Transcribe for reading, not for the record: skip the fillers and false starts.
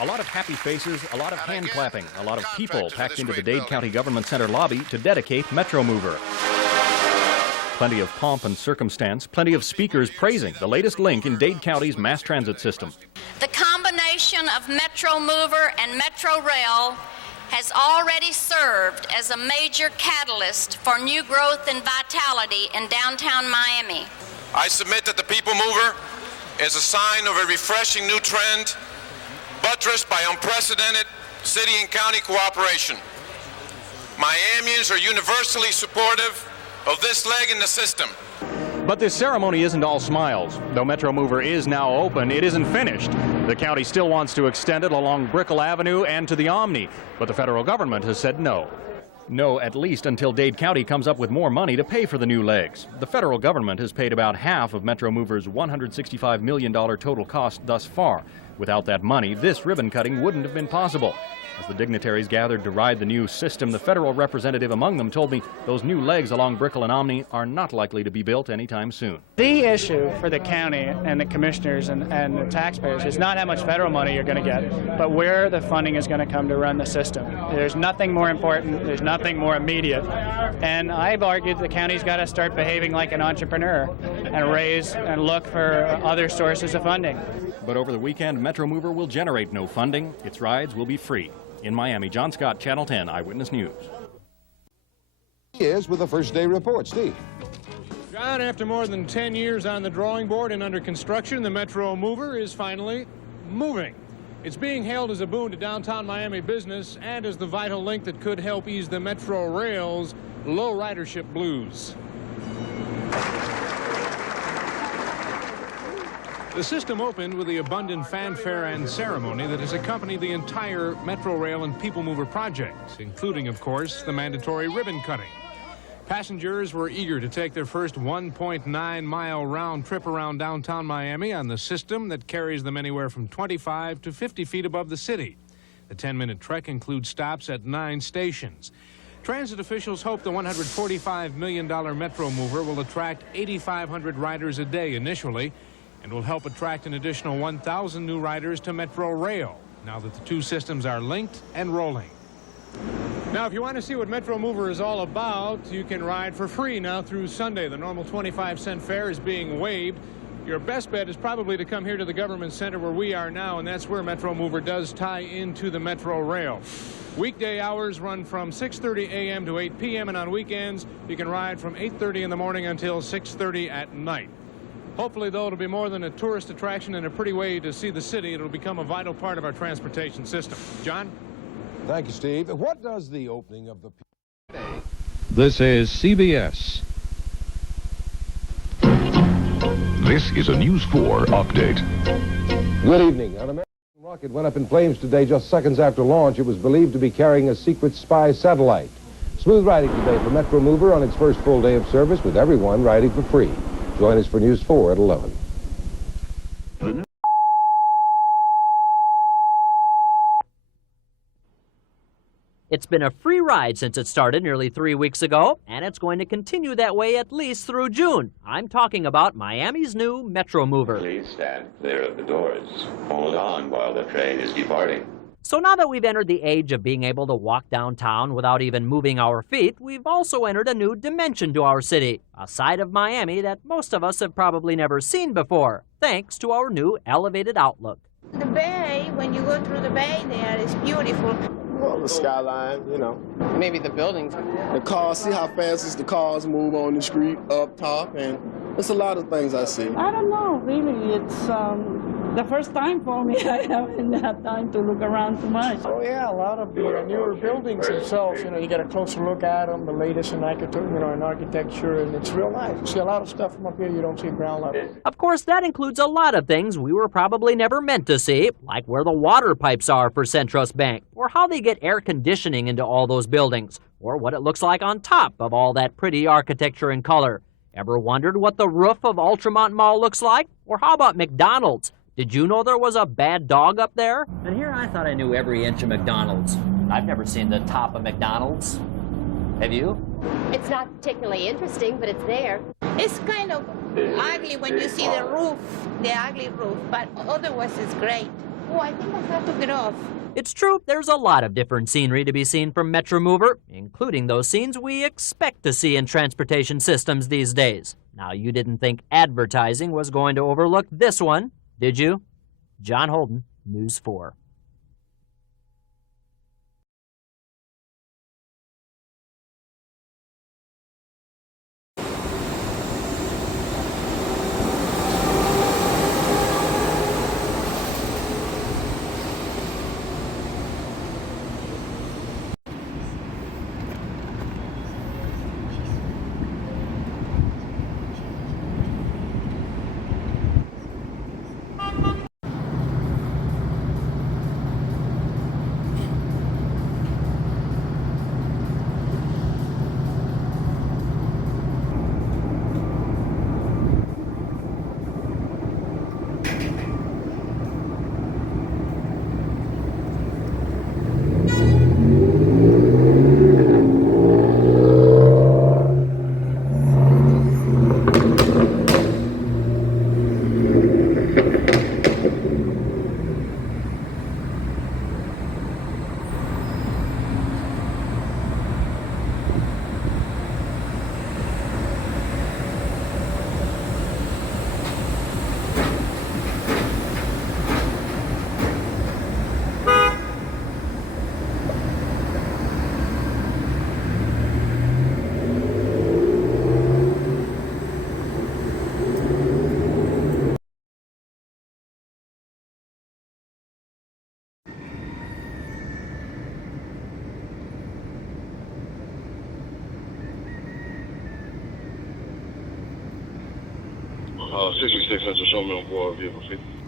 A lot of happy faces, a lot of hand clapping, a lot of people packed into the Dade County Government Center lobby to dedicate Metromover. Plenty of pomp and circumstance, plenty of speakers praising the latest link in Dade County's mass transit system. The combination of Metromover and Metrorail has already served as a major catalyst for new growth and vitality in downtown Miami. I submit that the People Mover is a sign of a refreshing new trend, buttressed by unprecedented city and county cooperation. Miamians are universally supportive of this leg in the system. But this ceremony isn't all smiles. Though Metromover is now open, it isn't finished. The county still wants to extend it along Brickell Avenue and to the Omni, but the federal government has said no. No, at least until Dade County comes up with more money to pay for the new legs. The federal government has paid about half of Metromover's $165 million total cost thus far. Without that money, this ribbon cutting wouldn't have been possible. As the dignitaries gathered to ride the new system, the federal representative among them told me those new legs along Brickell and Omni are not likely to be built anytime soon. The issue for the county and the commissioners and the taxpayers is not how much federal money you're going to get, but where the funding is going to come to run the system. There's nothing more important, there's nothing more immediate, and I've argued the county's got to start behaving like an entrepreneur and raise and look for other sources of funding. But over the weekend, Metromover will generate no funding. Its rides will be free. In Miami, John Scott, Channel 10 Eyewitness News. Is with the first day report. Steve. John, after more than 10 years on the drawing board and under construction, the Metromover is finally moving. It's being hailed as a boon to downtown Miami business and as the vital link that could help ease the Metro Rail's low ridership blues. The system opened with the abundant fanfare and ceremony that has accompanied the entire Metrorail and People Mover project, including, of course, the mandatory ribbon cutting. Passengers were eager to take their first 1.9-mile round trip around downtown Miami on the system that carries them anywhere from 25 to 50 feet above the city. The 10-minute trek includes stops at 9 stations. Transit officials hope the $145 million Metromover will attract 8,500 riders a day initially, and will help attract an additional 1,000 new riders to Metrorail, now that the two systems are linked and rolling. Now, if you want to see what Metromover is all about, you can ride for free now through Sunday. The normal 25-cent fare is being waived. Your best bet is probably to come here to the Government Center where we are now, and that's where Metromover does tie into the Metrorail. Weekday hours run from 6:30 a.m. to 8 p.m., and on weekends, you can ride from 8:30 in the morning until 6:30 at night. Hopefully, though, it'll be more than a tourist attraction and a pretty way to see the city. It'll become a vital part of our transportation system. John? Thank you, Steve. What does the opening of the... This is CBS. This is a News 4 update. Good evening. An American rocket went up in flames today just seconds after launch. It was believed to be carrying a secret spy satellite. Smooth riding today for Metromover on its first full day of service with everyone riding for free. Join us for News 4 at 11. It's been a free ride since it started nearly 3 weeks ago, and it's going to continue that way at least through June. I'm talking about Miami's new Metromover. Please stand clear of the doors. Hold on while the train is departing. So now that we've entered the age of being able to walk downtown without even moving our feet, we've also entered a new dimension to our city, a side of Miami that most of us have probably never seen before, thanks to our new elevated outlook. The bay, when you go through the bay there, is beautiful. Well, the skyline, you know. Maybe the buildings. The cars, see how fast the cars move on the street up top, and it's a lot of things I see. I don't know, really. It's the first time for me. I haven't had time to look around too much. Oh yeah, a lot of the newer buildings themselves, you know, you get a closer look at them, the latest in architecture, and it's real nice. You see a lot of stuff from up here you don't see at ground level. Of course, that includes a lot of things we were probably never meant to see, like where the water pipes are for Centrust Bank, or how they get air conditioning into all those buildings, or what it looks like on top of all that pretty architecture and color. Ever wondered what the roof of Ultramont Mall looks like? Or how about McDonald's? Did you know there was a bad dog up there? And here I thought I knew every inch of McDonald's. I've never seen the top of McDonald's. Have you? It's not particularly interesting, but it's there. It's kind of ugly when you see the roof, the ugly roof, but otherwise it's great. Oh, I think I have to get off. It's true, there's a lot of different scenery to be seen from Metromover, including those scenes we expect to see in transportation systems these days. Now, you didn't think advertising was going to overlook this one, did you? John Holden, News 4. $66 to show me on board vehicle 50.